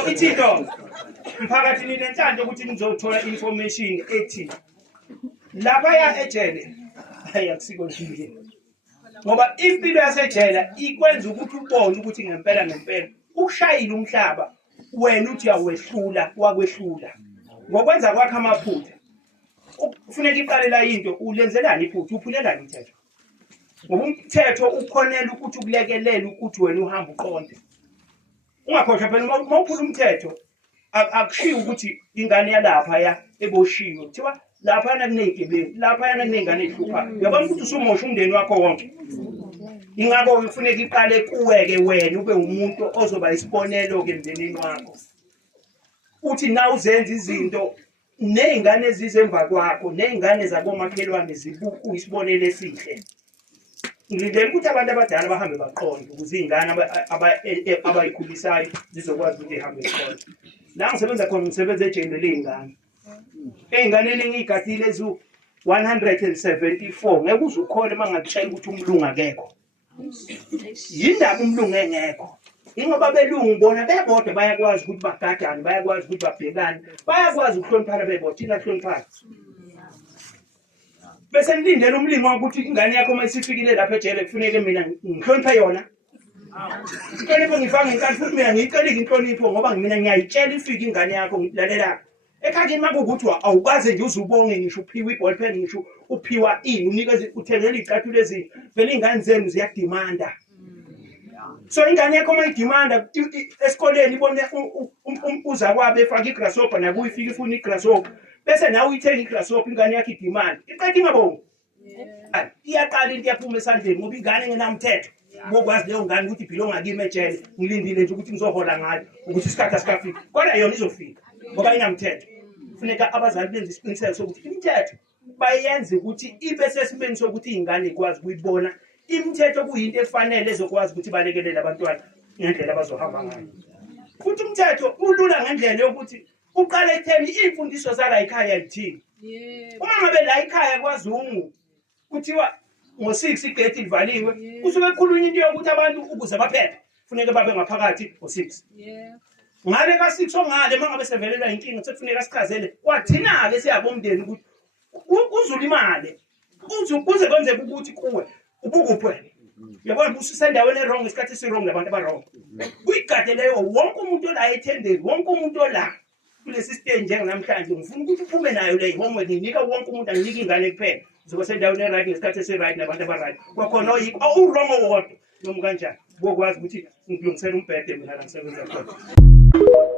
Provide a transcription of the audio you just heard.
So ithinto mphakathini nenhlanhla ukuthi nizothola information ethi lapha ya ejele ayikusiko nje. Ngoba impilo yasejele ikwenza ukuthi ubone ukuthi ngempela ukushayila umhlaba wena uthi yawehlula wakwehlula. Ngokwenza kwakhe amaphutha kufuneka iqalela into ulenzelani iphutha uphulelani umthetho. Ngoba umthetho ukhonela ukuthi ukulekelela ukuthi wena uhamba uqonde. Ungakhohlwa phela uma uphula umthetho akushiyo ukuthi ingane yalapha ya eboshiwe kuthiwa lapha yana kunezigebengu lapha yana kunengane ehluphayo. Uyabona ukuthi usumosha umndeni wakho wonke. Ingakho kufuneka iqale kuweke wena ube umuntu ozoba isibonelo ke emndenini wakho. Uthi na uzenza izinto nezingane ezizemva kwakho nezingane zabomakhelwane zibuku isibonelo esihle. Ngilindele ukuthi abantu abadala bahambe baqonde ukuze izingane abayikhulisayo zizokwazi ukuthi ihambe iqonde. La ngisebenza khona umsebenzi ejele lezingane. Ey'nganeni engiyigadile ezu 174 ngeke uze ukhole mangakutshela ukuthi umlungu akekho. Yindaba umlungu engekho. Ingoba belungu bona bebodwa bayakwazi ukuthi bagadane, bayakwazi ukuthi babhekane, bayakwazi ukuhloniphana bebodwa, thina hloniphana. Bese ngilindele umlimi ukuthi ingane yakho mayisifikile lapha ejele kufuneke mina ngihloniphe yona. Inhlonipho ngifanga inkani futhi mina ngiyicelile inhlonipho ngoba mina ngiyayitshela ifike ingane yakho ngilalela. Ekhaya makukuthi awukaze nje uzubonge ngisho uphiwa iball pen ngisho uphiwa unikeze uthengele izicathulo ezinye vele ingane zenu ziyadimanda. So ingane yakho mayidimanda esikoleni ibone uza kwabe efaka igrasshopper nakuyo ifika ifuna igrasshopper bese nawe uyithenga igrasshopper ingane yakho idimanda iqeda ingabongi. Iyaqala into yaphuma esandleni ngoba ingane engenamthetho. Ngokwazi leyo ngane ukuthi ibhilonga kimi ejele ngilindile nje ukuthi ngizohola ngayo ukuthi isikhathi asikafiki kodwa yona izofika ngoba inamthetho. Kufuneka abazali benze isiqiniseko sokuthi imithetho bayenze ukuthi ibe sesimeni sokuthi izingane ikwazi ukuyibona imithetho kuyinto efanele ezokwazi ukuthi balekelele abantwana ngendlela abazohamba ngayo. Futhi umthetho ulula ngendlela yokuthi uqale ekutheni imfundiso zala ekhaya yithini. Uma ngabe la ekhaya kwaZungu kuthiwa ngo6 igate livaliwe kusuke ekhulunywa into yokuthi abantu ukuze baphephe kufuneka babe ngaphakathi ngo6. Ngale ka6 ongale mangabe sevelelwa inkinga sekufuneka sichazele kwathina ke siyabomndeni ukuthi uzulimale kuze kwenzeke ukuthi kuwe ubukuphi. Yabona ususendaweni errong isikhathi esirong labantu abarong. Uyigade leyo wonke umuntu ola ethendeni wonke umuntu ola kulesi stage njengamhlanje ngifuna ukuthi uphume nayo le homework nginika wonke umuntu anginika ingane kuphela zoba sendaweni eright ngesikhathi esiright nabantu abaright kwakhona uwrong owodwa noma kanjani bokwazi ukuthi ngilungisela umbhede mina la ngisebenza khona.